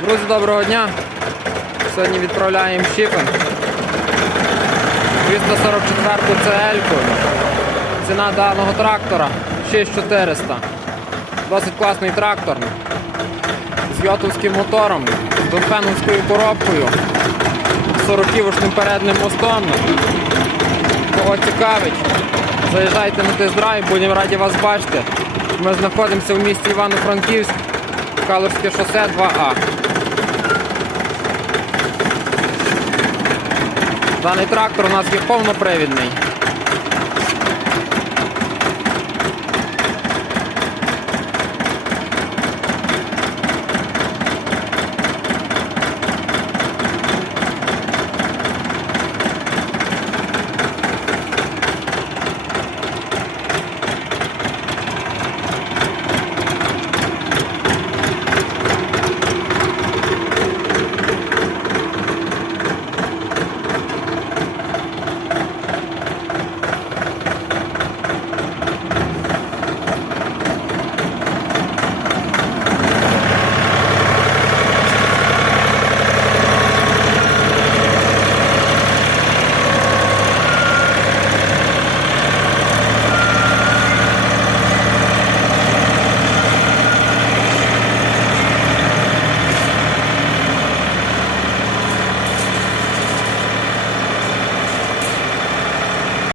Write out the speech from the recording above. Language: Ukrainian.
Друзі, доброго дня. Сьогодні відправляємо шипинг. 244 CL. Ціна даного трактора 6400. Досить класний трактор. З йотовським мотором, з донфеновською коробкою, з 40-вошним передним мостом. Кого цікавить, заїжджайте на тест-драйв, будемо раді вас бачити. Ми знаходимося в місті Івано-Франківськ, Калорське шосе 2А. Даний трактор у нас є повнопривідний.